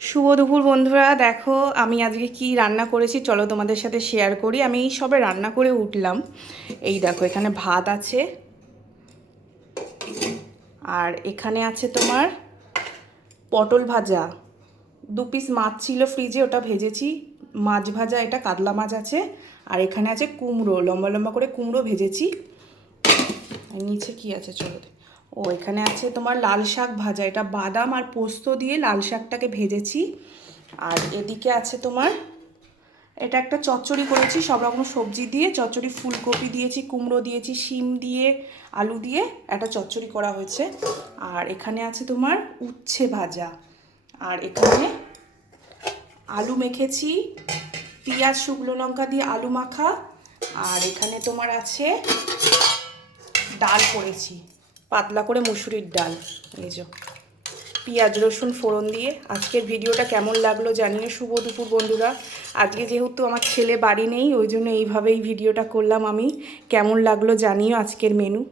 শুভ দুপুর বন্ধুরা, দেখো আমি আজকে কি রান্না করেছি চলো তোমাদের সাথে শেয়ার করি। আমি এই সবে রান্না করে উঠলাম। এই দেখো এখানে ভাত আছে, আর এখানে আছে তোমার পটল ভাজা, 2 পিস মাছ ছিল ফ্রিজে, ওটা ভেজেছি। মাছ ভাজা, এটা কাতলা মাছ আছে। আর এখানে আছে কুমড়ো, লম্বা লম্বা করে কুমড়ো ভেজেছি। আর নিচে কি আছে চলো। ও এখানে আছে তোমার লাল শাক ভাজা, এটা বাদাম আর পোস্ত দিয়ে লাল শাকটাকে ভেজেছি। আর এদিকে আছে তোমার, এটা একটা চচ্চড়ি করেছি সব রকম সবজি দিয়ে। চচ্চড়ি ফুলকপি দিয়েছি, কুমড়ো দিয়েছি, শিম দিয়ে, আলু দিয়ে একটা চচ্চড়ি করা হয়েছে। আর এখানে আছে তোমার উচ্ছে ভাজা। আর এখানে আলু মেখেছি, পেঁয়াজ শুকনো লঙ্কা দিয়ে আলু মাখা। আর এখানে তোমার আছে ডাল করেছি, পাতলা করে মুসুরির ডাল। এই যে পেঁয়াজ রসুন ফোড়ন দিয়ে। আজকের ভিডিওটা কেমন লাগলো জানিয়ে শুভ দুপুর বন্ধুরা। আজকে যেহেতু আমার ছেলে বাড়ি নেই, ওই জন্য এইভাবেই ভিডিওটা করলাম আমি। কেমন লাগলো জানিও আজকের মেনু।